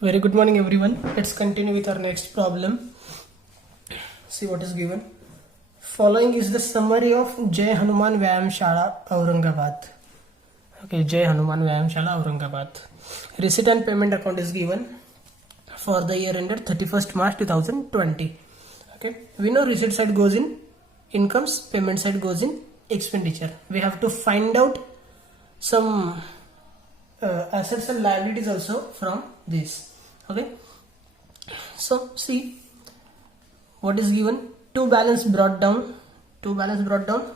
Very good morning, everyone. Let's continue with our next problem. See what is given. Following is the summary of Jai Hanuman Vyayam Shala, Aurangabad. Okay, Jai Hanuman Vyayam Shala, Aurangabad. Receipt and payment account is given for the year ended 31st March 2020. Okay, we know receipt side goes in incomes, payment side goes in expenditure. We have to find out some assets and liabilities also from this. Okay, so see what is given. Two balance brought down,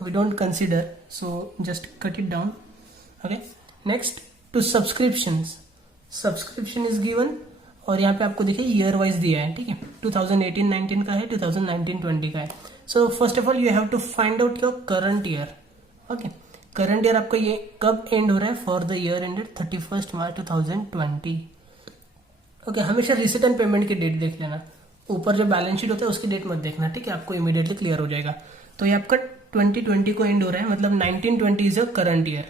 we don't consider, so just cut it down. Okay, next to subscriptions, subscription is given और यहाँ पे आपको देखिए year wise दिया है. ठीक है, 2018-19 का है, 2019-20 का है. So first of all you have to find out your current year. Okay, current year आपका ये कब एंड हो रहा है? For the year ended 31st March 2020. Okay, हमेशा रिसीट एंड पेमेंट की डेट देख लेना. ऊपर जो बैलेंस शीट होता है उसकी डेट मत देखना. ठीक है, आपको इमीडिएटली क्लियर हो जाएगा. तो ये आपका 2020 को एंड हो रहा है, मतलब 1920 इज योर करंट ईयर.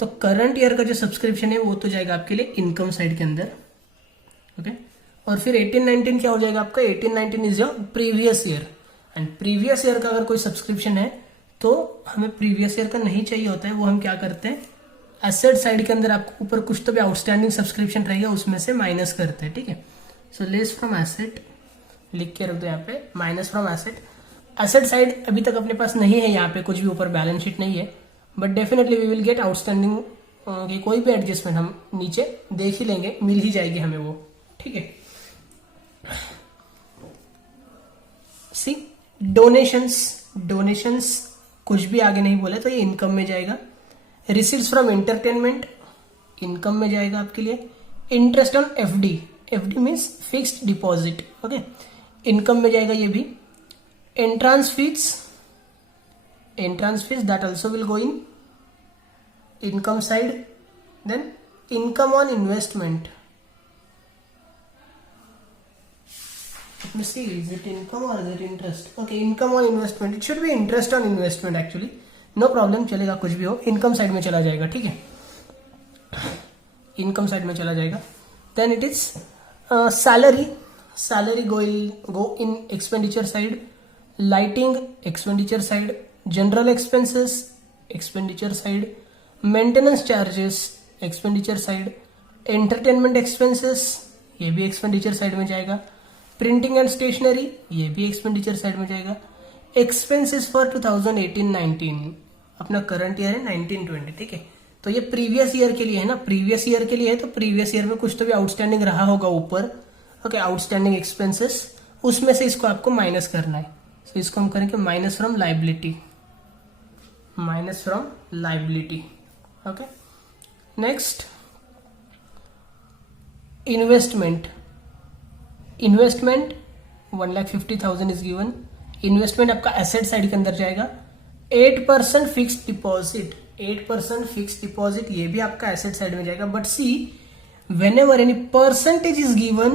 तो करंट ईयर का जो सब्सक्रिप्शन है वो तो जाएगा आपके लिए इनकम साइड के अंदर. ओके, और फिर 18-19 क्या हो जाएगा आपका? 18-19 is your previous year. And previous year का अगर कोई सब्सक्रिप्शन है तो हमें प्रीवियस ईयर का नहीं चाहिए होता है. वो हम क्या करते हैं, एसेट साइड के अंदर आपको ऊपर कुछ तो भी आउटस्टैंडिंग सब्सक्रिप्शन रहेगा उसमें से माइनस करते हैं. ठीक है, सो लेस फ्रॉम एसेट लिख के रख दो यहाँ पे, minus from asset. Asset side अभी तक अपने पास नहीं है, यहाँ पे कुछ भी ऊपर बैलेंस शीट नहीं है, but definitely we will get outstanding की कोई भी एडजस्टमेंट हम नीचे देख ही लेंगे, मिल ही जाएगी हमें वो. ठीक है, सी डोनेशंस कुछ भी आगे नहीं बोले तो ये इनकम में जाएगा. रिसीव्स फ्रॉम एंटरटेनमेंट इनकम में जाएगा आपके लिए. Interest on FD means fixed deposit. Okay, income में जाएगा ये भी. Entrance fees that also will go in income side. Then income on investment, let me see, is it income or is it interest? Okay, income on investment, it should be interest on investment actually. No problem, चलेगा, कुछ भी हो, income side में चला जाएगा. ठीक है, income side में चला जाएगा. Then it is salary go in expenditure side. Lighting expenditure side. General expenses expenditure side. Maintenance charges expenditure side. Entertainment expenses ये भी एक्सपेंडिचर साइड में जाएगा. प्रिंटिंग एंड स्टेशनरी ये भी एक्सपेंडिचर साइड में जाएगा. एक्सपेंसेस फॉर 2018-19 अपना करंट ईयर है 1920. ठीक है, तो ये प्रीवियस ईयर के लिए है ना, प्रीवियस ईयर के लिए है, तो प्रीवियस ईयर में कुछ तो भी आउटस्टैंडिंग रहा होगा ऊपर. ओके, आउटस्टैंडिंग एक्सपेंसेस, उसमें से इसको आपको माइनस करना है. तो इसको हम करेंगे minus from liability. Okay, next investment 1,50,000 is given. Investment आपका एसेट साइड के अंदर जाएगा. 8% फिक्स्ड डिपॉजिट ये भी आपका एसेट साइड में जाएगा. But see whenever any percentage is given,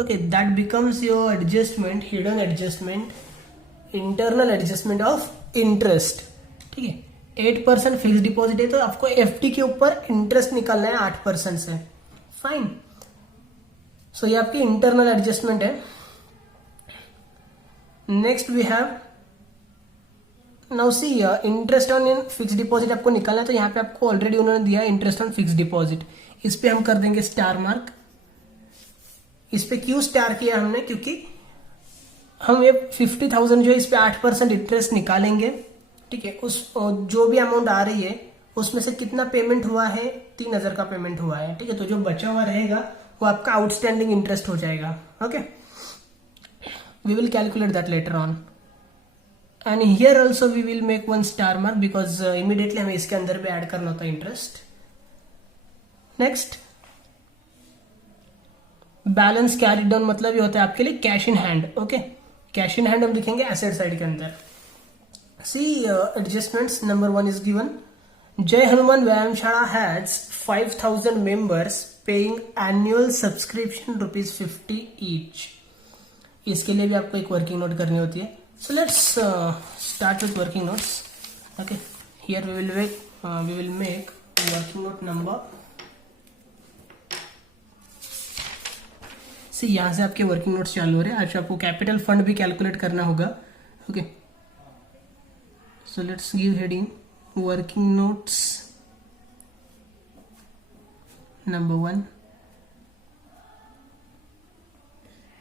okay, that becomes your adjustment, hidden adjustment, internal adjustment of interest. ठीक है, 8% फिक्स्ड डिपॉजिट है तो आपको एफडी के ऊपर इंटरेस्ट निकालना है 8% से. फाइन, सो ये आपकी इंटरनल एडजस्टमेंट है. Next we have now see interest on fixed deposit आपको निकालना है, तो यहाँ पे आपको ऑलरेडी उन्होंने दिया है इंटरेस्ट ऑन फिक्स्ड डिपॉजिट. इस पे हम कर देंगे स्टार मार्क. इस पे क्यों स्टार किया हमने? क्योंकि हम ये 50,000 जो है इस पे 8% इंटरेस्ट निकालेंगे. ठीक है, उस जो भी अमाउंट आ रही है उसमें से कितना पेमेंट हुआ है? 3,000 का पेमेंट हुआ है. ठीक है, तो जो बचा हुआ रहेगा वो आपका आउटस्टैंडिंग इंटरेस्ट हो जाएगा. Okay, we will calculate that later on. And here also we will make one star mark because immediately हमें इसके अंदर भी ऐड करना होता है interest. Next balance carry down, मतलब ये होता है आपके लिए cash in hand. Okay, cash in hand हम लिखेंगे एसेट साइड के अंदर. See adjustments number 1 is given. Jai Hanuman Vyayamshala has 5,000 members paying annual subscription ₹50 each. इसके लिए भी आपको एक वर्किंग नोट करनी होती है. So let's start with working notes. Okay, here we will make working note number see यहाँ से आपके वर्किंग नोट्स चालू हो रहे हैं। आज आपको कैपिटल फंड भी कैलकुलेट करना होगा। Okay, so let's give heading working notes number 1,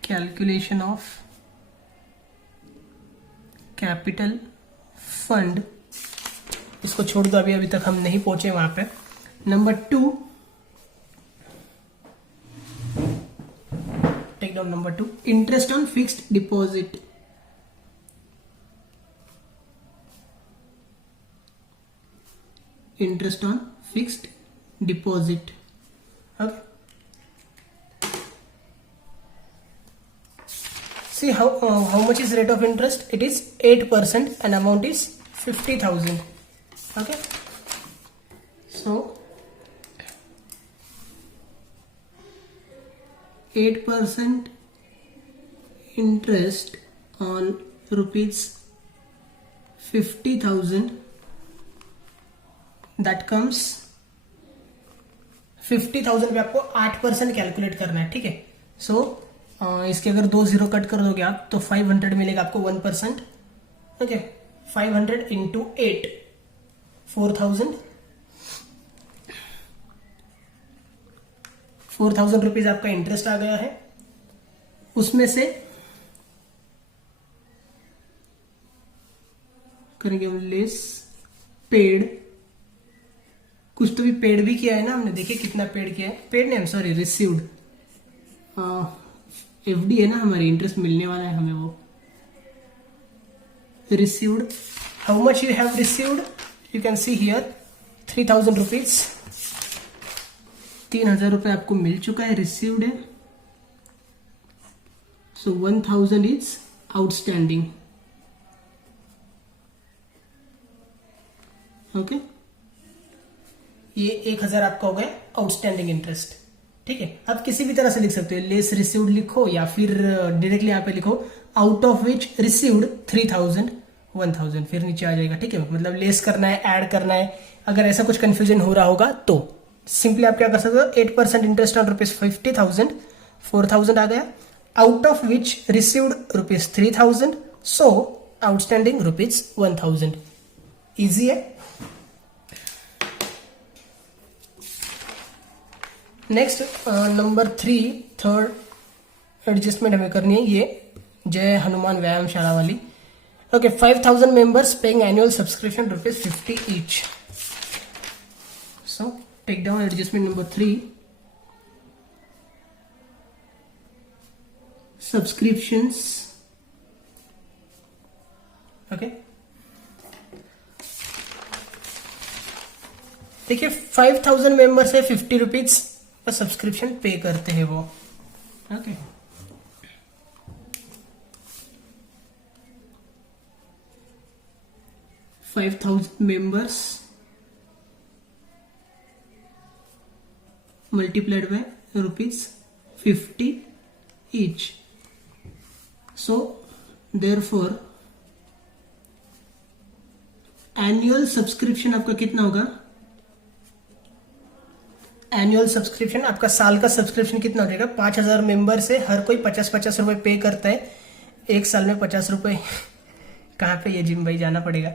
calculation of capital fund. इसको छोड़ दो, अभी तक हम नहीं पहुंचे वहां पे। Number 2, take down number 2, interest on fixed deposit. Interest on fixed deposit. Okay, see how much is rate of interest? It is 8% and amount is 50,000. Okay, so 8% interest on rupees 50,000, that comes 50,000 पे आपको 8% calculate करना है। ठीक है, सो इसके अगर 2 0 cut कर दोगे आप तो 500 मिलेगा आपको 1%। ओके, 500 इंटू 8, 4,000 रुपीज आपका इंटरेस्ट आ गया है। उसमें से करेंगे हम लेस पेड। कुछ तो भी पेड भी किया है ना हमने, देखिए कितना पेड किया है। पेड नहीं, सॉरी, रिसीव्ड। एफडी है ना हमारी, इंटरेस्ट मिलने वाला है हमें वो। Received, how much you have received? You can see here 3,000 rupees. 3,000 रुपए आपको मिल चुका है, रिसीव्ड है। सो 1,000 इज आउटस्टैंडिंग। ओके, ये 1,000 आपका हो गया आउटस्टैंडिंग इंटरेस्ट। ठीक है, आप किसी भी तरह से लिख सकते हो, लेस रिसीव्ड लिखो या फिर डायरेक्टली यहाँ पे लिखो आउट ऑफ विच रिसीव्ड 3,000, 1,000, फिर नीचे आ जाएगा। ठीक है, मतलब लेस करना है, ऐड करना है। अगर ऐसा कुछ कंफ्यूजन हो रहा होगा तो सिंपली आप क्या कर सकते हो, 8% इंटरेस्ट ऑन रुपीज 50,000, 4,000 आ गया, out of which received rupees 3,000, so outstanding rupees 1,000। Easy है। नेक्स्ट नंबर 3, थर्ड एडजस्टमेंट हमें करनी है, ये जय हनुमान व्यायामशाला वाली। Okay, 5,000 members paying annual subscription rupees 50 each. So take down adjustment number 3, subscriptions. Okay, देखिए 5,000 मेंबर्स है, 50 रुपीज का सब्सक्रिप्शन पे करते हैं वो। Okay, $5,000 members multiplied by ₹50 each. So therefore annual subscription आपका कितना होगा? एनुअल सब्सक्रिप्शन आपका साल का सब्सक्रिप्शन कितना हो जाएगा? 5,000 मेंबर से हर कोई 50-50 रुपए पे करता है, एक साल में 50 रुपए। कहाँ पे ये जिम भाई जाना पड़ेगा।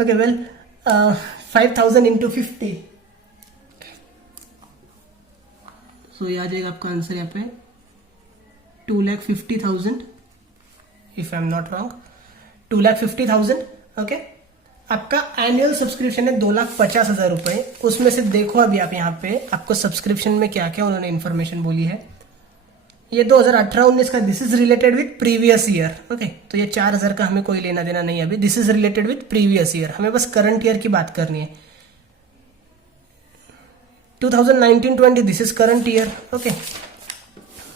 ओके, वेल 5,000 इंटू 50, सो ये आ जाएगा आपका आंसर यहाँ पे 2,50,000 if I am not wrong, 2,50,000। Okay, आपका एनुअल सब्सक्रिप्शन है 2,50,000 रुपए। उसमें से देखो अभी आप यहाँ पे आपको सब्सक्रिप्शन में क्या क्या उन्होंने इन्फॉर्मेशन बोली है। ये 2018-19 का, this is related with previous year. Okay, तो ये 4,000 का हमें कोई लेना देना नहीं अभी, this is related with previous year, हमें बस करंट ईयर की बात करनी है। 2019-20 this is current year. Okay,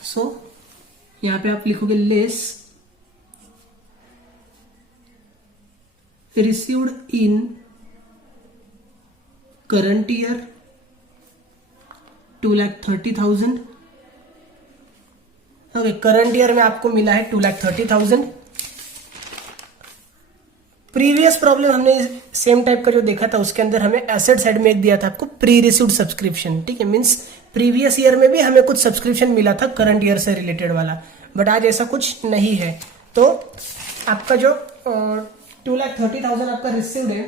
so यहाँ पे आप लिखोगे less received in current year 2,30,000। Okay, current year में आपको मिला है 2,30,000। प्रीवियस प्रॉब्लम हमने सेम टाइप का जो देखा था उसके अंदर हमें एसेट साइड में एक दिया था आपको प्री रिसीव्ड सब्सक्रिप्शन। ठीक है, मींस प्रीवियस ईयर में भी हमें कुछ सब्सक्रिप्शन मिला था करंट ईयर से रिलेटेड वाला, बट आज ऐसा कुछ नहीं है। तो आपका जो 2,30,000 आपका रिसीव्ड है,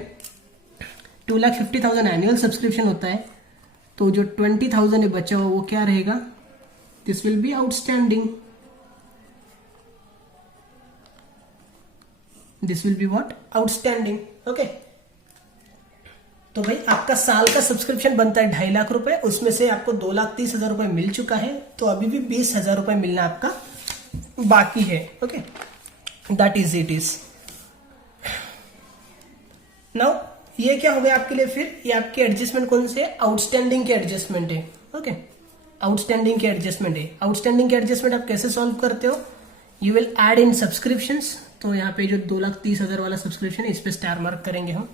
2,50,000 एनुअल सब्सक्रिप्शन होता है, तो जो 20,000 है बचा हुआ वो क्या रहेगा, this will be outstanding, this will be what, outstanding. Okay, तो भाई आपका साल का सब्सक्रिप्शन बनता है 2.5 लाख रुपए, उसमें से आपको 2,30,000 रुपए मिल चुका है, तो अभी भी 20,000 रुपए मिलना आपका बाकी है। Okay, that is it is. Now ये क्या हो गया आपके लिए, फिर ये आपके एडजस्टमेंट कौन से, आउटस्टैंडिंग के एडजस्टमेंट है। ओके, आउटस्टैंडिंग के एडजस्टमेंट है। आउटस्टैंडिंग के एडजस्टमेंट आप कैसे सॉल्व करते हो, you will add in subscriptions, तो यहाँ पे जो 2,30,000 वाला सब्सक्रिप्शन है इस पे स्टार मार्क करेंगे हम,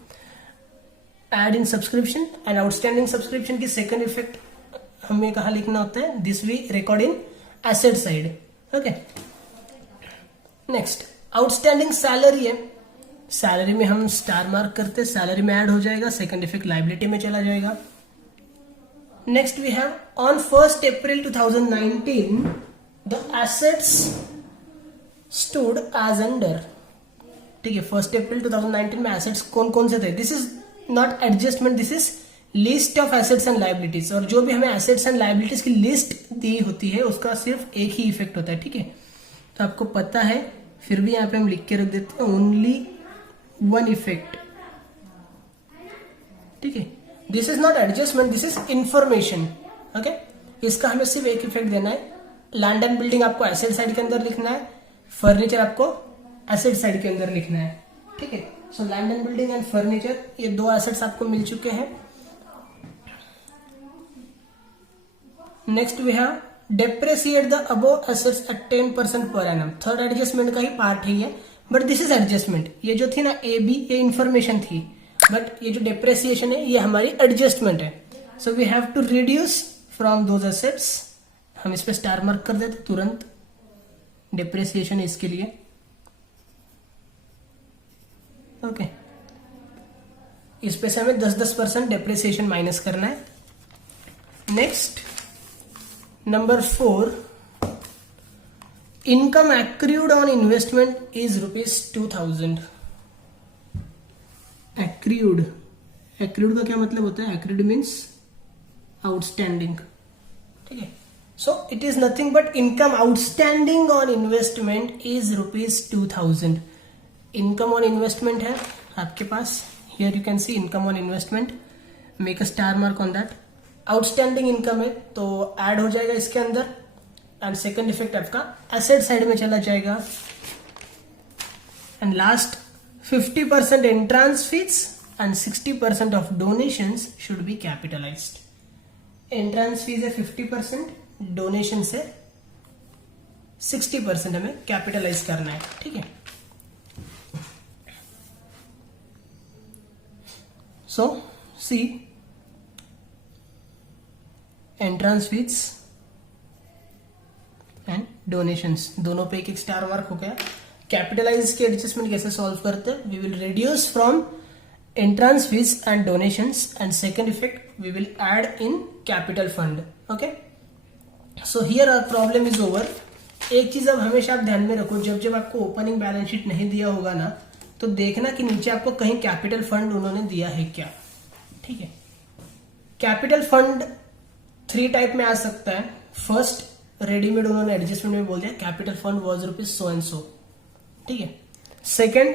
add in subscription and outstanding subscription की सेकंड इफेक्ट हमें कहा लिखना होता है, this we record in asset side. Okay, next outstanding salary है, सैलरी में हम स्टार मार्क करते हैं, सैलरी में ऐड हो जाएगा, सेकंड इफेक्ट लायबिलिटी में चला जाएगा। Next we have on 1st April 2019 the assets stood as under. ठीक है, 1st April 2019 में एसेट्स कौन कौन से थे, this is not adjustment, this is list of assets and liabilities. और जो भी हमें एसेट्स एंड लायबिलिटीज की लिस्ट दी होती है उसका सिर्फ एक ही इफेक्ट होता है। ठीक है, तो आपको पता है, फिर भी यहाँ पे हम लिख के रख देते हैं ओनली वन इफेक्ट। ठीक है, this is not adjustment, this is information. Okay, इसका हमें सिर्फ एक इफेक्ट देना है, लैंड एंड बिल्डिंग आपको एसेट साइड के अंदर लिखना है, फर्नीचर आपको एसेट साइड के अंदर लिखना है। ठीक है, so land and building and furniture, ये दो एसेट्स आपको मिल चुके हैं। Next we have depreciate the above assets at 10% per annum, third adjustment का ही पार्ट है ये, बट दिस इज एडजस्टमेंट। ये जो थी ना ए बी, ये इंफॉर्मेशन थी, बट ये जो डेप्रेसिएशन है ये हमारी एडजस्टमेंट है। So we have to reduce from those assets, हम इस पे स्टार मार्क कर देते तुरंत, डेप्रेसिएशन इसके लिए। ओके, इस पे से हमें 10% डेप्रेसिएशन माइनस करना है। Next number 4, income accrued on investment is ₹2,000। Accrued, accrued का क्या मतलब होता है, एक्रूड मीन्स आउटस्टैंडिंग। ठीक है, so it is nothing but income outstanding on investment is ₹2,000। Income on investment है आपके पास, here you can see income on investment, make a star mark on that. Outstanding income है तो add हो जाएगा इसके अंदर, एंड सेकंड इफेक्ट आपका एसेट साइड में चला जाएगा। And last 50% entrance fees and 60% of donations should be capitalized. Entrance fees है 50%, डोनेशन से 60% हमें कैपिटलाइज करना है। ठीक है, सो सी एंट्रांस फीस एंड डोनेशंस दोनों पे एक स्टार मार्क हो गया। कैपिटलाइज के एडजस्टमेंट कैसे सॉल्व करते हैं, we will reduce from entrance fees and donations, and second effect we will add in capital fund. Okay, so here our problem is over. एक चीज अब हमेशा आप ध्यान में रखो, जब जब आपको ओपनिंग बैलेंस शीट नहीं दिया होगा ना, तो देखना कि नीचे आपको कहीं कैपिटल फंड उन्होंने दिया है क्या। ठीक है, कैपिटल फंड 3 टाइप में आ सकता है। फर्स्ट, रेडीमेड उन्होंने एडजस्टमेंट में बोल दिया capital fund was ₹so and so। ठीक है, सेकंड,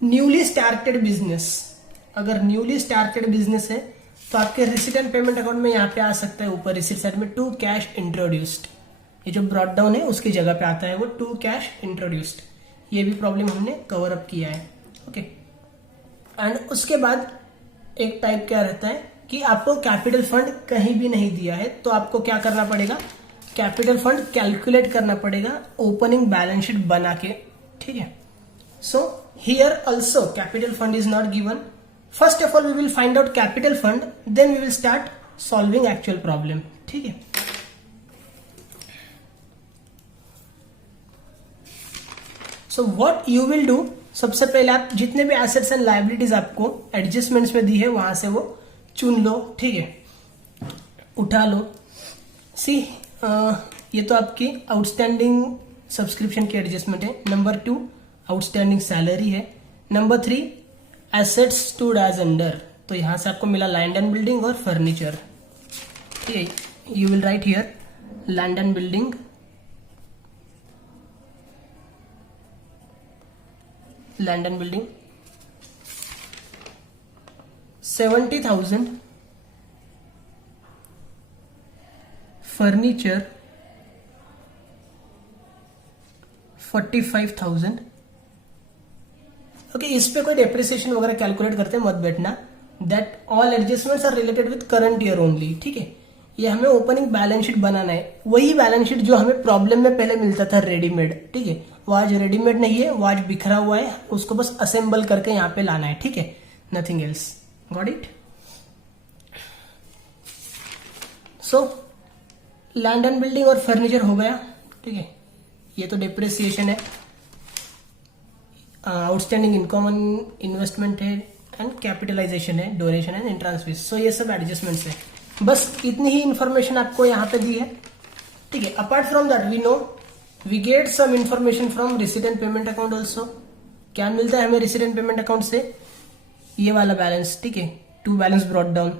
न्यूली स्टार्टेड बिजनेस, अगर न्यूली स्टार्टेड बिजनेस है तो आपके रिसीट एंड पेमेंट अकाउंट में यहाँ पे आ सकता है ऊपर रिसीट साइड में टू कैश इंट्रोड्यूस्ड, ये जो ब्रॉट डाउन है उसकी जगह पे आता है वो टू कैश इंट्रोड्यूस्ड। ये भी प्रॉब्लम हमने कवर अप किया है। ओके, एंड उसके बाद एक टाइप क्या रहता है कि आपको कैपिटल फंड कहीं भी नहीं दिया है, तो आपको क्या करना पड़ेगा, कैपिटल फंड कैलकुलेट करना पड़ेगा ओपनिंग बैलेंस शीट बना के। ठीक है, so here also capital fund is not given. First of all we will find out capital fund, then we will start solving actual problem. ठीक है, so what you will do, सबसे पहले आप जितने भी एसेट्स एंड लायबिलिटीज आपको adjustments में दी है वहां से वो चुन लो। ठीक है, उठा लो, सी ये तो आपकी आउटस्टैंडिंग सब्सक्रिप्शन की एडजस्टमेंट है। नंबर 2 आउटस्टैंडिंग सैलरी है। Number 3 assets stood as under, तो यहां से आपको मिला लैंड एंड बिल्डिंग और फर्नीचर। ठीक है, you will write here land and building, land and building 70,000, furniture 45,000। Okay, इस पे कोई डेप्रिसिएशन वगैरह कैलकुलेट करते मत बैठना। That all adjustments are related with current year only. ठीक है, ये हमें ओपनिंग बैलेंस शीट बनाना है, वही बैलेंस शीट जो हमें प्रॉब्लम में पहले मिलता था रेडीमेड। ठीक है, वो आज रेडीमेड नहीं है, वो आज बिखरा हुआ है, उसको बस असेंबल करके यहाँ पे लाना है। ठीक है, nothing else. Got it? So land and building और फर्नीचर हो गया। ठीक है, ये तो डिप्रिसिएशन है, आउटस्टैंडिंग इनकम इन्वेस्टमेंट है, एंड कैपिटलाइजेशन है, डोनेशन एंड एंट्रांस फीस। सो ये सब एडजस्टमेंट्स है। बस इतनी ही इंफॉर्मेशन आपको यहाँ पे दी है। ठीक है, apart from that we know we get some information from receipt and payment account also. क्या मिलता है हमें रिसीट एंड पेमेंट अकाउंट से? ये वाला बैलेंस। ठीक है, टू बैलेंस ब्रॉट डाउन,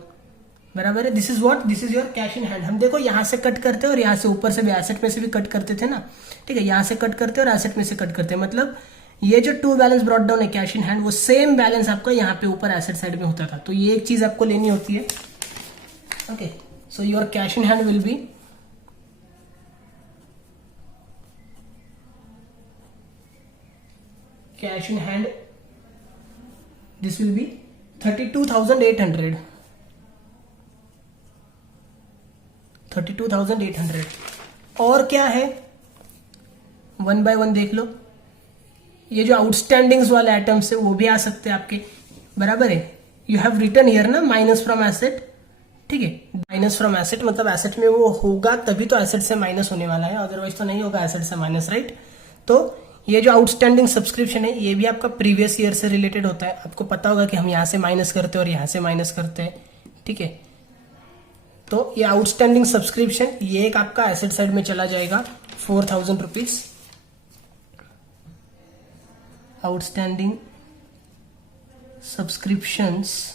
बराबर है। This is what, this is your cash in hand. हम देखो यहाँ से कट करते हैं और यहाँ से ऊपर से भी एसेट में से भी कट करते थे ना। ठीक है, यहाँ से कट करते हैं और एसेट में से कट करते हैं, मतलब ये जो टू बैलेंस ब्रॉट डाउन है कैश इन हैंड, वो सेम बैलेंस आपका यहाँ पे ऊपर एसेट साइड में होता था। तो ये एक चीज आपको लेनी होती है। Okay, so your cash in hand will be cash in hand, this will be 32,800, 32,800। और क्या है, वन बाय वन देख लो। ये जो आउटस्टैंडिंग्स वाले आइटम्स है वो भी आ सकते हैं आपके, बराबर है। यू हैव रिटर्न हियर ना माइनस फ्रॉम एसेट। ठीक है, माइनस फ्रॉम एसेट मतलब एसेट में वो होगा तभी तो एसेट से माइनस होने वाला है, अदरवाइज तो नहीं होगा एसेट से माइनस, राइट। तो ये जो आउटस्टैंडिंग सब्सक्रिप्शन है ये भी आपका प्रीवियस ईयर से रिलेटेड होता है। आपको पता होगा कि हम यहां से माइनस करते हैं और यहां से माइनस करते हैं। ठीक है, तो ये आउटस्टैंडिंग सब्सक्रिप्शन ये एक आपका एसेट साइड में चला जाएगा, 4,000 rupees. Outstanding subscriptions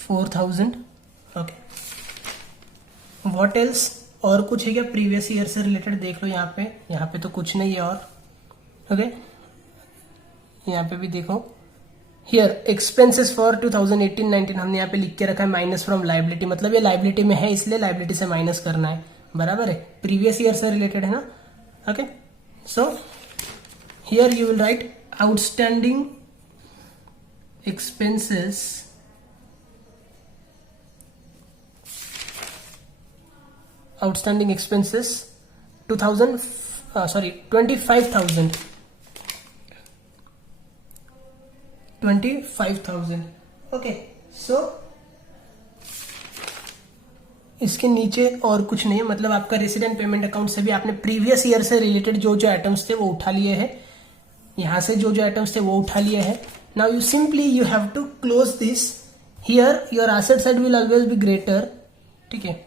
4,000। Okay, what else? और कुछ है क्या प्रीवियस ईयर से रिलेटेड? देख लो यहाँ पे तो कुछ नहीं है। और ओके, यहाँ पे भी देखो, हियर एक्सपेंसेस फॉर 2018-19 हमने यहाँ पे लिख के रखा है माइनस फ्रॉम लाइबिलिटी, मतलब ये लाइबिलिटी में है इसलिए लाइबिलिटी से माइनस करना है, बराबर है। प्रीवियस ईयर से रिलेटेड है ना। Okay, so here you will write outstanding expenses outstanding expenses 25,000 okay. सो इसके नीचे और कुछ नहीं है, मतलब आपका रेसिडेंट पेमेंट अकाउंट से भी आपने प्रीवियस ईयर से रिलेटेड जो जो आइटम्स थे वो उठा लिए हैं, यहां से जो जो आइटम्स थे वो उठा लिए हैं। Now you simply you have to close this. Here your asset side will always be greater. ठीक है,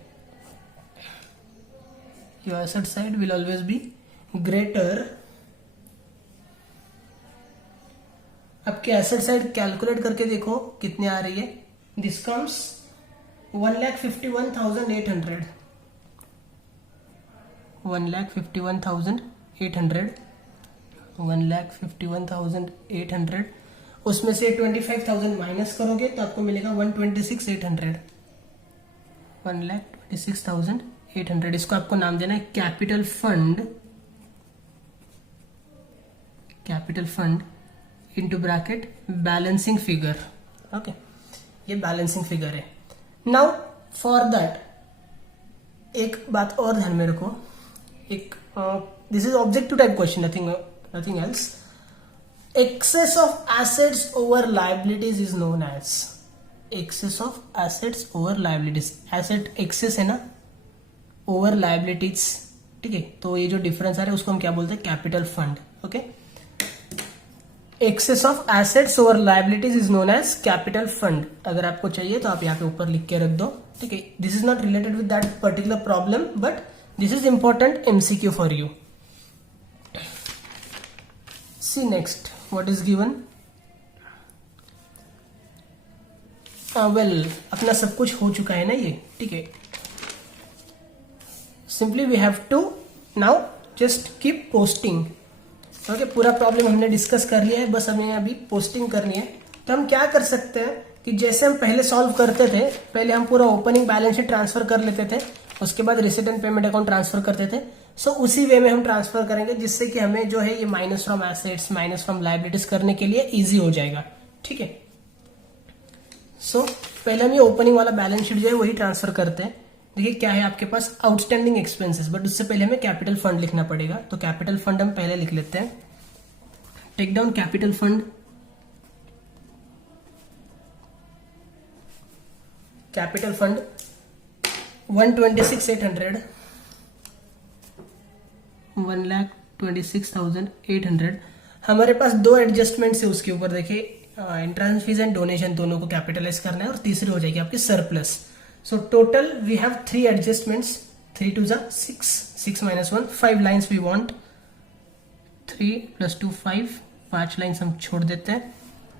your asset side will always be greater। आपके एसेट साइड कैलकुलेट करके देखो कितने आ रही है। This comes 1,51,800, 1,51,800, 1,51,800। उसमें से 25,000 माइनस करोगे तो आपको मिलेगा 126,800, 1,26,800। इसको आपको नाम देना है capital fund, capital fund into bracket balancing figure. Okay, ये बैलेंसिंग फिगर है। नाउ फॉर दैट एक बात और ध्यान में रखो, एक this is objective type question, nothing else. Excess of assets over liabilities is known as excess of assets over liabilities. Asset excess है ना ओवर लायबिलिटीज, ठीक है। तो ये जो डिफरेंस आ रहा है उसको हम क्या बोलते हैं, capital fund. Okay, excess of assets over liabilities is known as capital fund. अगर आपको चाहिए तो आप यहाँ पे ऊपर लिख के रख दो, ठीक है। This is not related with that particular problem, but this is important MCQ for you. See next what is given. Well अपना सब कुछ हो चुका है ना ये, ठीक है। Simply we have to now just keep posting. Okay, पूरा प्रॉब्लम हमने डिस्कस कर लिया है, बस हमें अभी पोस्टिंग करनी है। तो हम क्या कर सकते हैं कि जैसे हम पहले सॉल्व करते थे, पहले हम पूरा ओपनिंग बैलेंस शीट ट्रांसफर कर लेते थे, उसके बाद receipt and payment account transfer करते थे। सो उसी वे में हम ट्रांसफर करेंगे, जिससे कि हमें जो है ये minus from assets minus from liabilities करने के लिए इजी हो जाएगा, ठीक है। सो पहले हम ये ओपनिंग वाला बैलेंस शीट जो है वही ट्रांसफर करते हैं। देखिए क्या है आपके पास, आउटस्टैंडिंग एक्सपेंसेस, बट उससे पहले हमें कैपिटल फंड लिखना पड़ेगा। तो कैपिटल फंड हम पहले लिख लेते हैं। Take down capital fund. Capital fund 126,800, 1,26,800। हमारे पास दो एडजस्टमेंट्स है उसके ऊपर। देखिए एंट्रेंस फीस एंड डोनेशन दोनों को कैपिटलाइज करना है, और तीसरी हो जाएगी आपकी surplus. So total we have 3 adjustments, 3 2 6, 6 minus 1, 5 lines we want. 3 + 2 5, 5 lines हम छोड़ देते हैं।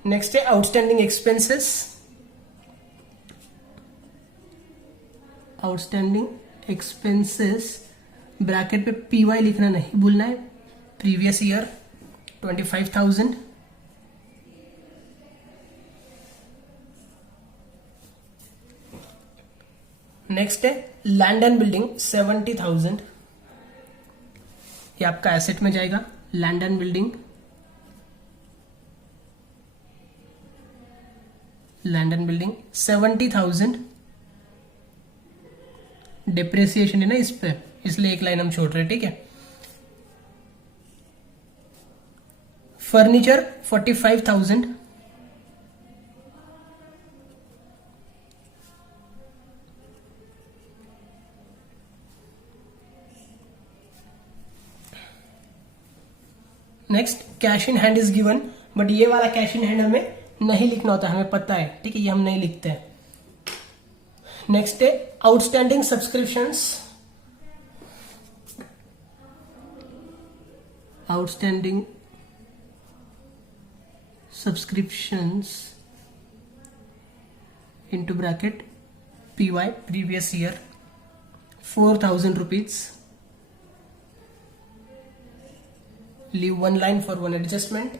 नेक्स्ट है outstanding expenses. Outstanding expenses bracket पे पीवाई लिखना नहीं भूलना है। Previous year 25,000। नेक्स्ट है लैंड एंड बिल्डिंग 70,000। ये आपका एसेट में जाएगा। Land and building, land and building 70,000। Depreciation है ना इस पे, इसलिए एक लाइन हम छोड़ रहे हैं, ठीक है। Furniture 45,000। Next cash in hand is given, but ये वाला कैश इन हैंड हमें नहीं लिखना होता, हमें पता है, ठीक है, ये हम नहीं लिखते हैं। नेक्स्ट है outstanding subscriptions. Outstanding subscriptions into bracket PY previous year 4,000 rupees. Leave one line for one adjustment.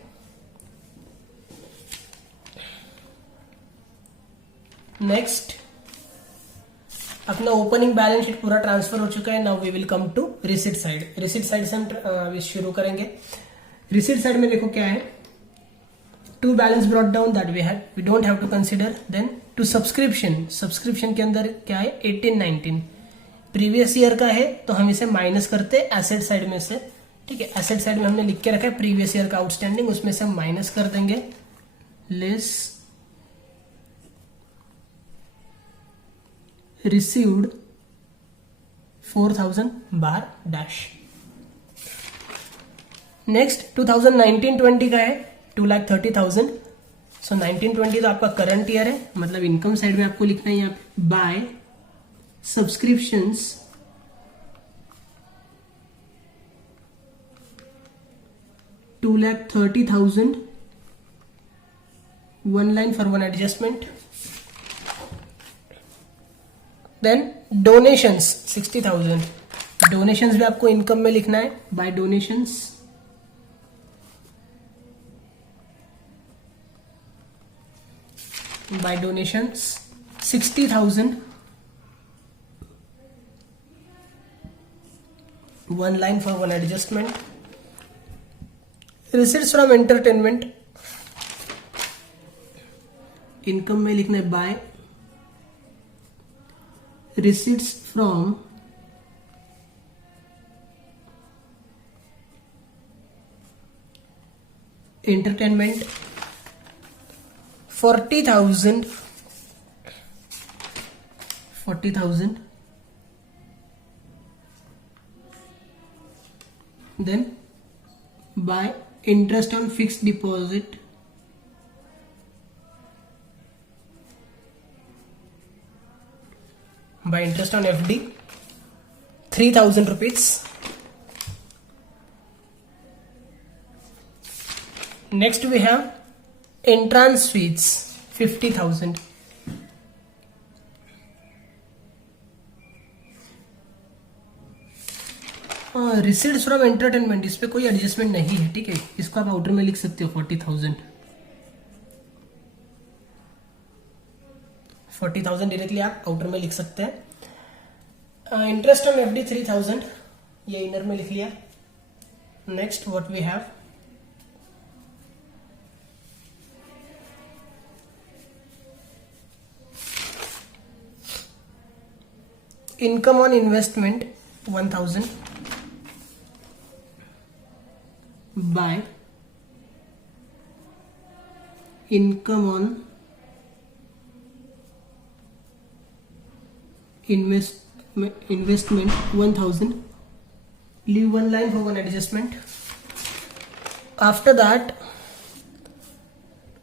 Next, अपना ओपनिंग बैलेंस शीट पूरा ट्रांसफर हो चुका है। Now we will come to receipt side. Receipt side से हम शुरू करेंगे। रिसीट साइड में देखो क्या है, to balance brought down that we don't have to consider. Then to subscription, subscription के अंदर क्या है 18-19 प्रीवियस ईयर का है, तो हम इसे माइनस करते एसेट साइड में से, ठीक है। एसेट साइड में हमने लिख के रखा है प्रीवियस ईयर का आउटस्टैंडिंग, उसमें से हम माइनस कर देंगे। लेस रिसीव्ड 4,000 बार डैश। नेक्स्ट 2019-20 का है 2,30,000। सो 19-20 तो आपका करंट ईयर है, मतलब इनकम साइड में आपको लिखना है यहाँ पे by subscriptions 2,30,000, one line for one adjustment. Then donations 60,000। Donations भी आपको इनकम में लिखना है by donations. By donations 60,000, one line for one adjustment. Receipts from entertainment, income में लिखना है by receipts from entertainment 40,000, 40,000। Then by interest on fixed deposit by interest on FD 3,000 rupees. Next we have entrance fees 50,000. Receipts from entertainment, इस पे कोई adjustment नहीं है, ठीक है, इसको आप आउटर में लिख सकते हो 40,000 डायरेक्टली आप आउटर में लिख सकते हैं। इंटरेस्ट ऑन एफडी 3,000 ये इनर में लिख लिया। Next what we have, income on investment 1,000 by income on investment 1,000. Leave one line for one adjustment. After that,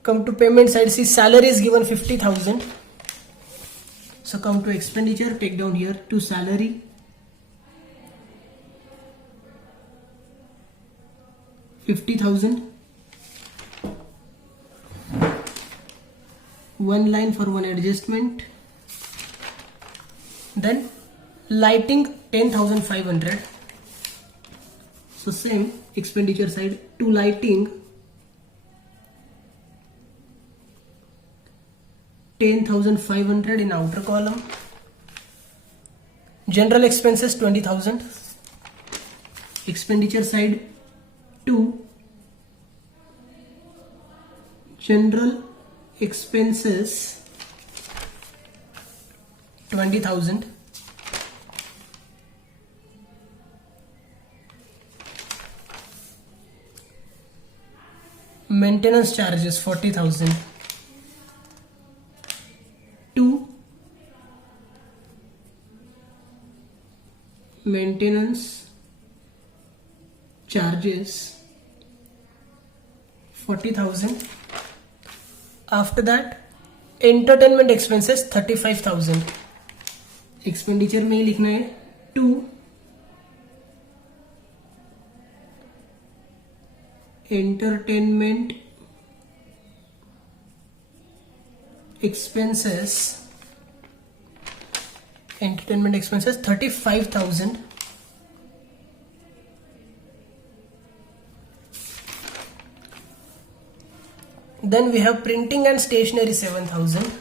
come to payment side. See, salary is given 50,000. So come to expenditure. Take down here to salary. $50,000. One line for one adjustment. Then lighting 10,500. So same expenditure side to lighting 10,500 in outer column. General expenses 20,000. Expenditure side to general expenses 20,000. Maintenance charges 40,000. To maintenance charges 40,000. After that, entertainment expenses 35,000. Expenditure में ही लिखना है to entertainment expenses 35,000. Then we have printing and stationery 7,000.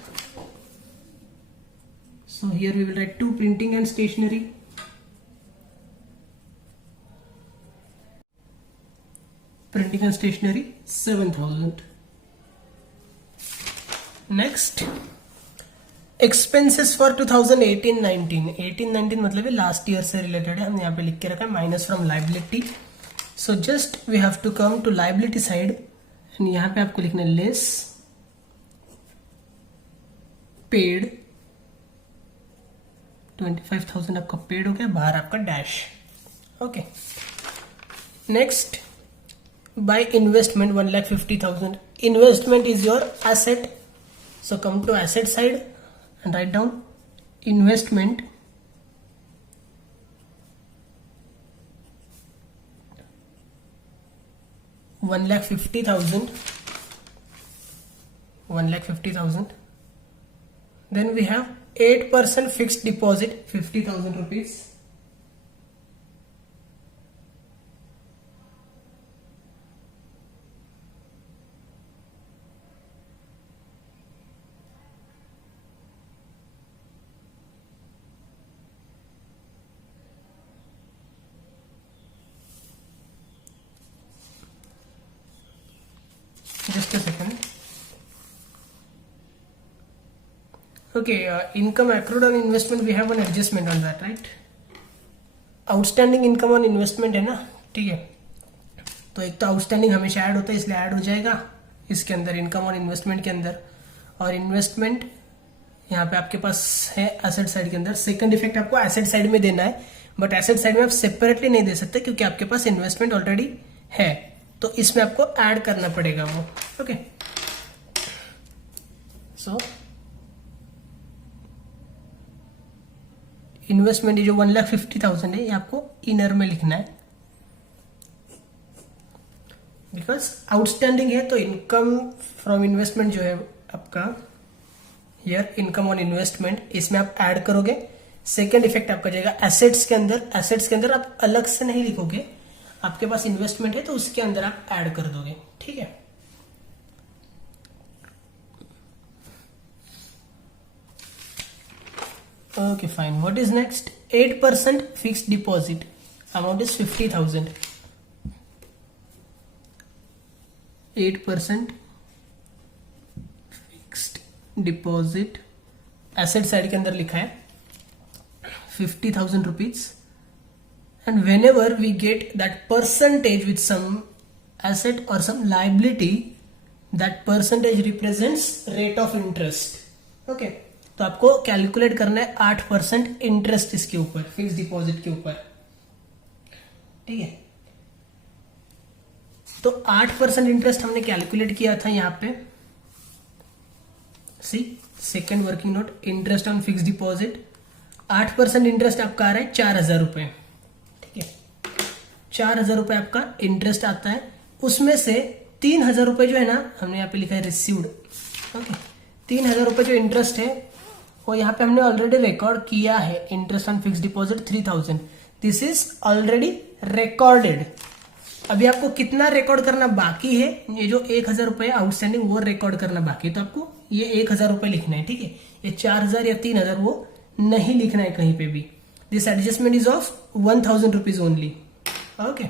So here we will write to printing and stationery. Printing and stationery 7,000. Next, expenses for 2018-19. 18-19 मतलब है last year से related है, हम यहाँ पे लिख के रखा है minus from liability. So just we have to come to liability side and यहाँ पे आपको लिखना है लेस पेड. 25,000 आपका पेड हो गया, बाहर आपका dash. Okay. Next, by investment 1,50,000. Investment is your asset. So come to asset side and write down investment. $1,50,000. Then we have 8% fixed deposit 50,000 rupees. Just a second. Okay, income accrued on investment, we have an adjustment on that, right? Outstanding income on investment है ना, ठीक है. तो एक तो outstanding हमेशा add होता है, इसलिए ऐड हो जाएगा इसके अंदर, इनकम ऑन इन्वेस्टमेंट के अंदर. और इन्वेस्टमेंट यहाँ पे आपके पास है एसेट साइड के अंदर. सेकंड इफेक्ट आपको एसेट साइड में देना है, बट एसेट साइड में आप सेपरेटली नहीं दे सकते क्योंकि आपके पास इन्वेस्टमेंट ऑलरेडी है. तो इसमें आपको ऐड करना पड़ेगा वो। ओके, सो इन्वेस्टमेंट जो 1,50,000 है ये आपको इनर में लिखना है, बिकॉज आउटस्टैंडिंग है तो इनकम फ्रॉम इन्वेस्टमेंट जो है आपका हियर इनकम ऑन इन्वेस्टमेंट, इसमें आप ऐड करोगे। सेकेंड इफेक्ट आपका जाएगा एसेट्स के अंदर। एसेट्स के अंदर आप अलग से नहीं लिखोगे, आपके पास इन्वेस्टमेंट है तो उसके अंदर आप ऐड कर दोगे। ठीक है, okay fine. What is next? 8% fixed deposit, amount is 50,000। 8% fixed deposit, asset side के अंदर लिखा है 50,000 rupees, and whenever we get that percentage with some asset or some liability, that percentage represents rate of interest. Okay, तो आपको calculate करना है 8% interest इसके ऊपर, फिक्स डिपॉजिट के ऊपर। ठीक है, तो 8% इंटरेस्ट हमने कैलकुलेट किया था यहाँ पे। See second working note, interest on fix deposit, 8% interest आपका आ रहा है 4,000 रुपए। 4,000 रुपए आपका इंटरेस्ट आता है, उसमें से 3,000 रुपए जो है ना, हमने यहाँ पे लिखा है रिसीव्ड। ओके, 3,000 रुपए जो इंटरेस्ट है वो यहाँ पे हमने ऑलरेडी रिकॉर्ड किया है। Interest on fix deposit 3,000, this is already recorded. अभी आपको कितना रिकॉर्ड करना बाकी है? ये जो 1,000 रुपए आउटस्टैंडिंग वो रिकॉर्ड करना बाकी है, तो आपको ये 1,000 रुपए लिखना है। ठीक है, ये 4,000 या 3,000 वो नहीं लिखना है कहीं पे भी। This adjustment is of 1,000 rupees only. Okay,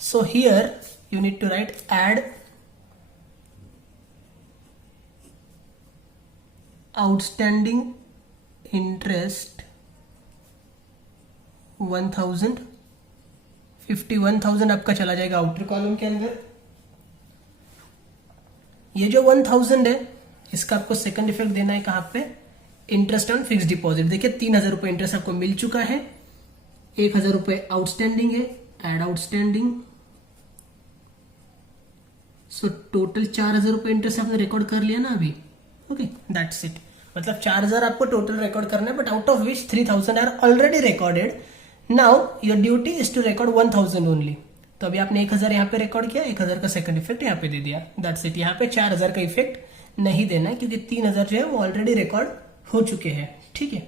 so here you need to write add outstanding interest 1,000, 51,000 आपका चला जाएगा आउटर कॉलम के अंदर। ये जो 1,000 है इसका आपको सेकंड इफेक्ट देना है कहां पे? Interest on fix deposit. देखिए 3,000 रुपए इंटरेस्ट आपको मिल चुका है, 1,000 रुपए आउटस्टैंडिंग है, एड आउटस्टैंडिंग, सो टोटल 4,000 रुपए इंटरेस्ट आपने रिकॉर्ड कर लिया ना अभी। Okay, that's it. मतलब 4,000 आपको टोटल रिकॉर्ड करना है, but out of which 3,000 are already recorded. Now your duty is to record 1,000 only. तो अभी आपने 1,000 यहाँ पे रिकॉर्ड किया, 1,000 का सेकंड इफेक्ट यहाँ पे दे दिया, दैट्स इट। यहाँ पे 4,000 का इफेक्ट नहीं देना है क्योंकि 3,000 जो है वो ऑलरेडी रिकॉर्ड हो चुके हैं। ठीक है,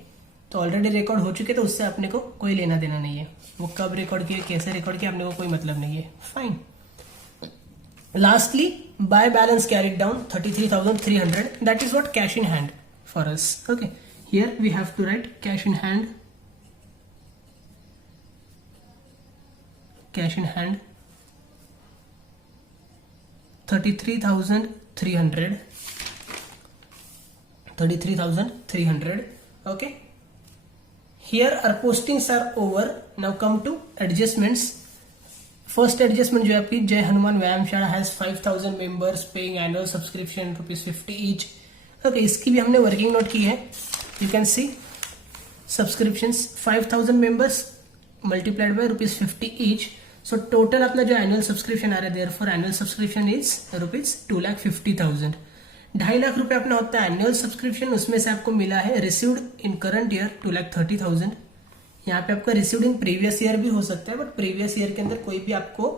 तो ऑलरेडी रिकॉर्ड हो चुके तो उससे अपने को कोई लेना देना नहीं है। वो कब रिकॉर्ड किए, कैसे रिकॉर्ड किया, अपने को कोई मतलब नहीं है। Fine. Lastly by balance carried down 33,300, that is what cash in hand for us. Okay, here we have to write cash in hand, cash in hand 33,300, 33,300. Okay, here our postings are over. Now come to adjustments. First adjustment जो है आपकी, जय हनुमान व्यायामशाला has 5,000 members paying annual subscription ₹50 each. Okay, इसकी भी हमने working note की है। You can see subscriptions 5,000 members multiplied by ₹50 each. So total अपना जो annual subscription आ रहा है, therefore annual subscription is ₹2,50,000. 2.5 lakh रुपए अपना होता है एनुअल सब्सक्रिप्शन, उसमें से आपको मिला है रिसीव्ड इन करंट ईयर 2,30,000। यहाँ पे आपका रिसीव्ड इन प्रीवियस ईयर भी हो सकता है, बट प्रीवियस ईयर के अंदर कोई भी आपको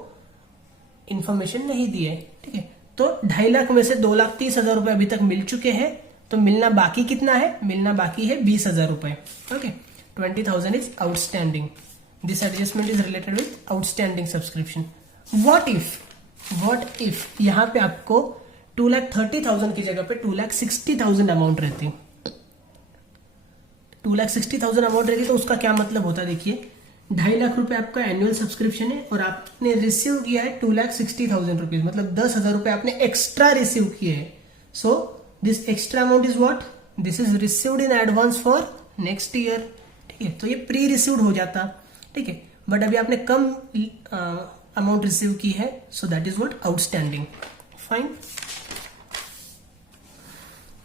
इन्फॉर्मेशन नहीं दी है। ठीक है, तो 2.5 लाख में से 2,30,000 रुपए अभी तक मिल चुके हैं, तो मिलना बाकी कितना है? मिलना बाकी है 20,000 रुपए। Okay, 20,000 is outstanding. This adjustment is related with outstanding subscription. What if यहाँ पे आपको 2,30,000 की जगह पे 2,60,000 अमाउंट रहती, 2,60,000 अमाउंट रहती, तो उसका क्या मतलब होता है? देखिए 2.5 लाख रुपए आपका एनुअल सब्सक्रिप्शन है और आपने रिसीव किया है 2,60,000 रुपीज, मतलब 10,000 रुपए आपने एक्स्ट्रा रिसीव किए हैं। So this extra amount is what? This is received in advance for next year. ठीक है, तो ये प्री रिसीव्ड हो जाता। ठीक है, बट अभी आपने कम अमाउंट रिसीव की है, so that is what? Outstanding. Fine.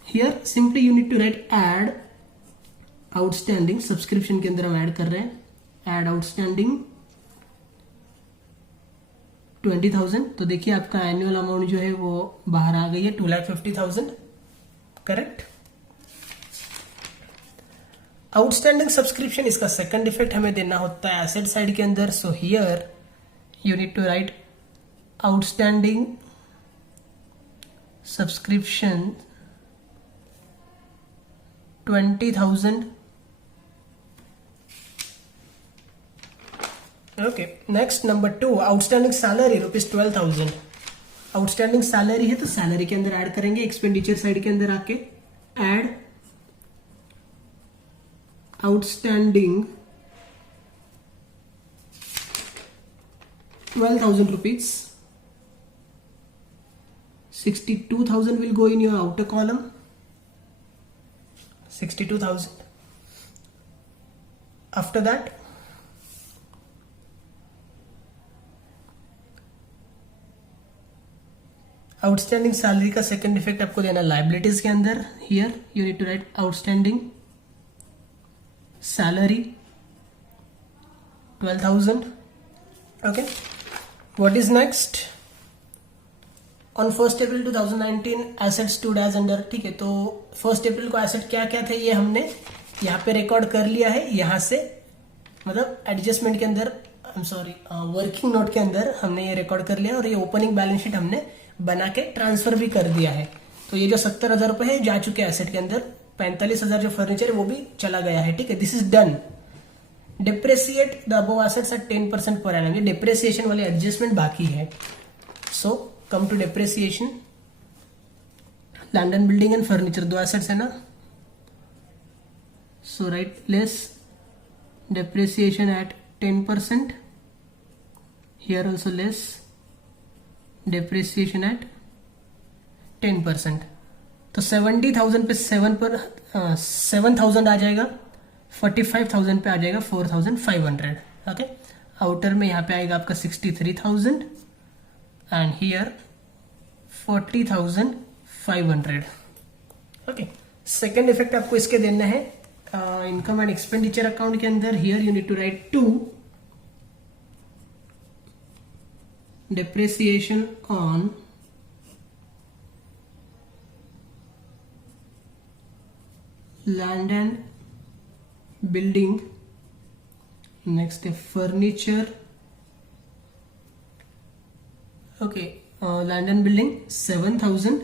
Here simply you need to write add outstanding, subscription के अंदर हम ऐड कर रहे हैं, add outstanding 20,000, तो देखिए आपका एनुअल अमाउंट जो है वो बाहर आ गई है 2,50,000, करेक्ट। आउटस्टैंडिंग सब्सक्रिप्शन, इसका सेकंड इफेक्ट हमें देना होता है एसेट साइड के अंदर। So here you need to write outstanding subscription 20,000. Okay, next number 2, outstanding salary ₹12,000। Outstanding salary है तो सैलरी के अंदर ऐड करेंगे, एक्सपेंडिचर साइड के अंदर आके add outstanding ₹12,000. 62,000 will go in your outer column. 62,000. After that, outstanding salary का second effect आपको देना लाइबिलिटीज के अंदर। Here you need to write outstanding salary 12,000. Okay, what is next? On 1 April 2019 asset stood as under. ठीक है, तो 1 अप्रैल को asset क्या क्या थे ये हमने यहाँ पे रिकॉर्ड कर लिया है। यहाँ से मतलब एडजस्टमेंट के अंदर, I am sorry, working note के अंदर हमने ये रिकॉर्ड कर लिया और ये ओपनिंग बैलेंस शीट हमने बना के ट्रांसफर भी कर दिया है। तो ये जो 70,000 रुपए है जा चुके हैं एसेट के अंदर। 45,000 जो फर्नीचर है वो भी चला गया है। ठीक है, this is done. Depreciate the above assets at 10% per annum. ये डिप्रेसिएशन वाली एडजस्टमेंट बाकी है। So come to depreciation. Land and building and furniture, दो एसेट्स है ना। So write less depreciation at 10%. Here also less depreciation at 10%. तो 70,000 पे 7,000 आ जाएगा, 45,000 पे आ जाएगा 4,500. ओके, आउटर में यहाँ पे आएगा आपका 63,000 and here 40,500. Okay, second effect आपको इसके देना है इनकम एंड एक्सपेंडिचर अकाउंट के अंदर. Here you need to write 2 depreciation on land and building. Next furniture. Okay, land and building 7,000,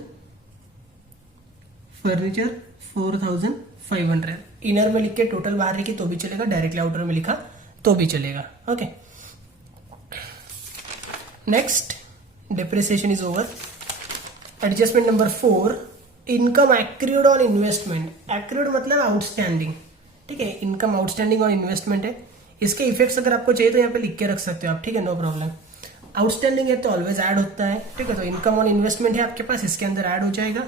furniture 4,500. Inner में लिख के टोटल बाहर लिखी तो भी चलेगा, डायरेक्टली आउटर में लिखा तो भी चलेगा. Okay, next depreciation is over. Adjustment number 4, income accrued on investment. Accrued मतलब आउटस्टैंडिंग. ठीक है, इनकम आउटस्टैंडिंग और इन्वेस्टमेंट है. इसके इफेक्ट्स अगर आपको चाहिए तो यहाँ पे लिख के रख सकते हो आप. ठीक है, नो प्रॉब्लम. आउटस्टैंडिंग है तो ऑलवेज ऐड होता है. ठीक है, तो इनकम ऑन इन्वेस्टमेंट है आपके पास, इसके अंदर ऐड हो जाएगा.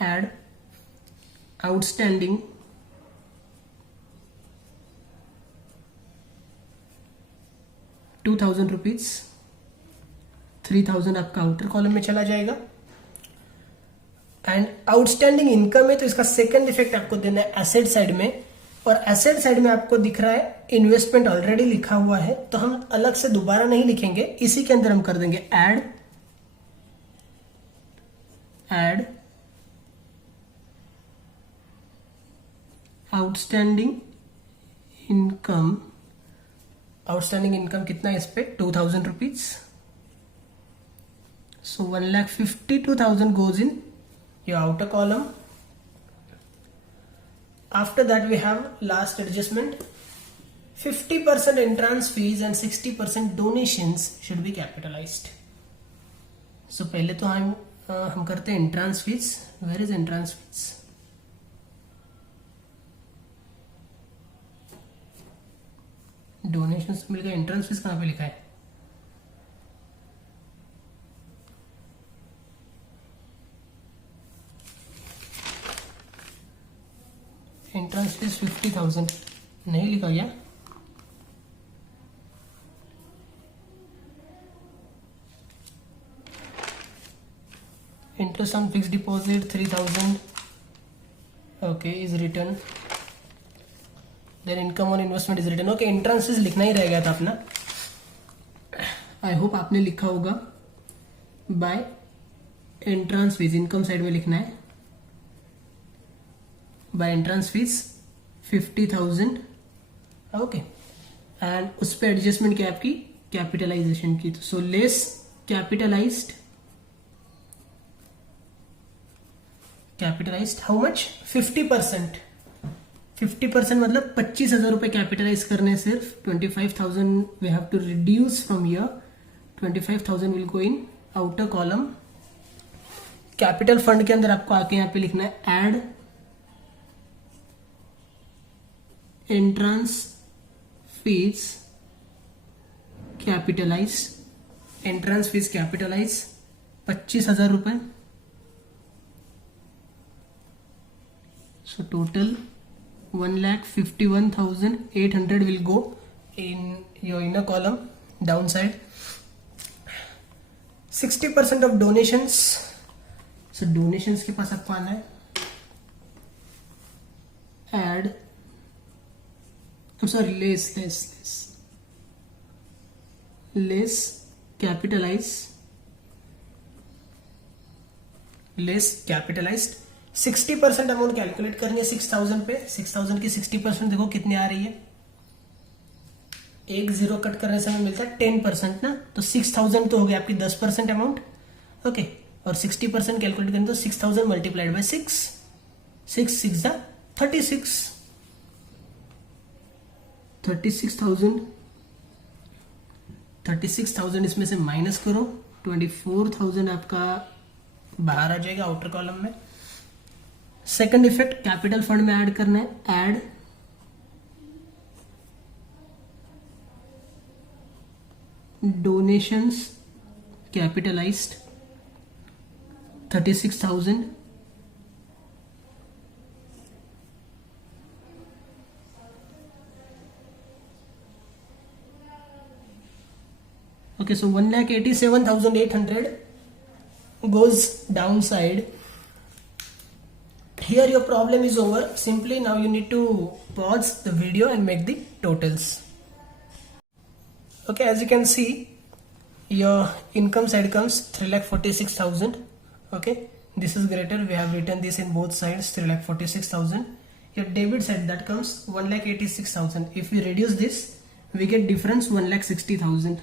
Add outstanding ₹2,000. 3,000 आपका आउटर कॉलम में चला जाएगा. एंड आउटस्टैंडिंग इनकम है तो इसका सेकंड इफेक्ट आपको देना है एसेट साइड में. और एसेट साइड में आपको दिख रहा है इन्वेस्टमेंट ऑलरेडी लिखा हुआ है, तो हम अलग से दोबारा नहीं लिखेंगे, इसी के अंदर हम कर देंगे add outstanding income. Outstanding income कितना है इस पे? ₹2,000. सो 1,52,000 goes in your outer column. After that we have last adjustment. 50% entrance fees and 60% donations should be capitalized. So पहले तो हम करते हैं entrance fees. Where is entrance fees? Donations मिल गया. एंट्रेंस फीस कहाँ पे लिखा है? एंट्रेंस फीस 50,000 नहीं लिखा गया. Interest on fix deposit 3,000 okay is return. Then income on investment is return. Okay, entrance fees लिखना ही रह गया था अपना. आई होप आपने लिखा होगा by entrance fees, income side में लिखना है by entrance fees 50,000, okay. And उस पर एडजस्टमेंट क्या है आपकी कैपिटलाइजेशन की, तो so less capitalised how much 50%, 50% मतलब 25,000 रुपए कैपिटलाइज करने सिर्फ 25,000 we have to reduce from here, 25,000 will go in outer column. Capital fund के अंदर आपको आके यहाँ पे लिखना है add entrance fees capitalise, entrance fees capitalise 25,000 रुपए, so total 1,51,800 will go in your inner column downside. 60% of donations, so donations के पास आपको आना है add, I'm sorry, less capitalized 60% amount calculate करनी है 6,000 पे, 6,000 की 60% देखो कितनी आ रही है, एक जीरो कट करने से हमें मिलता है 10% ना, तो 6,000 तो हो गया आपकी 10% अमाउंट, ओके। और 60% कैलकुलेट करें तो 6,000 मल्टीप्लाइड बाय 6, 6 6 36, 36,000 इसमें से माइनस करो, 24,000 आपका बाहर आ जाएगा आउटर कॉलम में। सेकंड इफेक्ट कैपिटल फंड में ऐड करना है, add donations capitalised 36,000, okay, so 1,87,800 goes downside. Here your problem is over. Simply now you need to pause the video and make the totals. Okay, as you can see, your income side comes 3,46,000. Okay, this is greater. We have written this in both sides, 3,46,000. Your debit side that comes 1,86,000. If we reduce this, we get difference 1,60,000.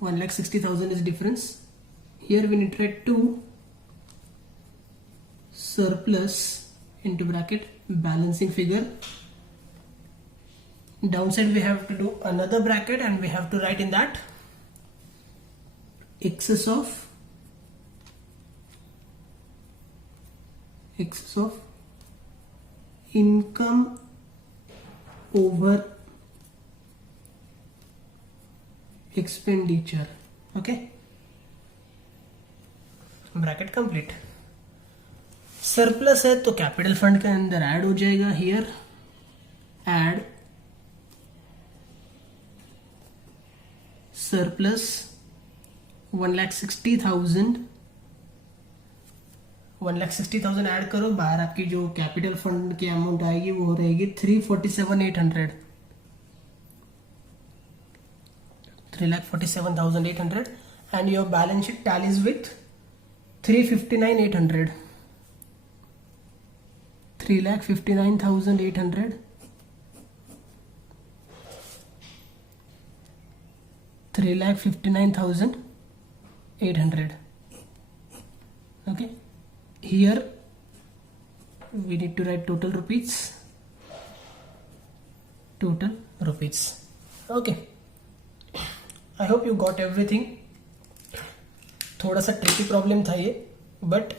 1,60,000 is difference. Here we need to write 2 surplus into bracket balancing figure. Downside we have to do another bracket and we have to write in that excess of income over expenditure, okay, bracket complete. Surplus है तो capital fund के अंदर add हो जाएगा, here add surplus 1,60,000 add करो, बाहर आपकी जो कैपिटल फंड की अमाउंट आएगी वो रहेगी 3,47,800, 3,47,800 and your balance sheet tallies with 3,59,800, 3,59,800, 3,59,800. Okay, here we need to write total rupees. Okay, I hope you got everything. थोड़ा सा ट्रिकी प्रॉब्लम था ये, बट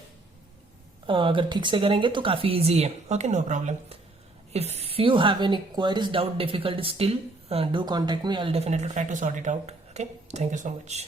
अगर ठीक से करेंगे तो काफ़ी इजी है. Okay, no problem. If you have any queries, doubt, difficult, still do contact me. I'll definitely try to sort it out. Okay, thank you so much.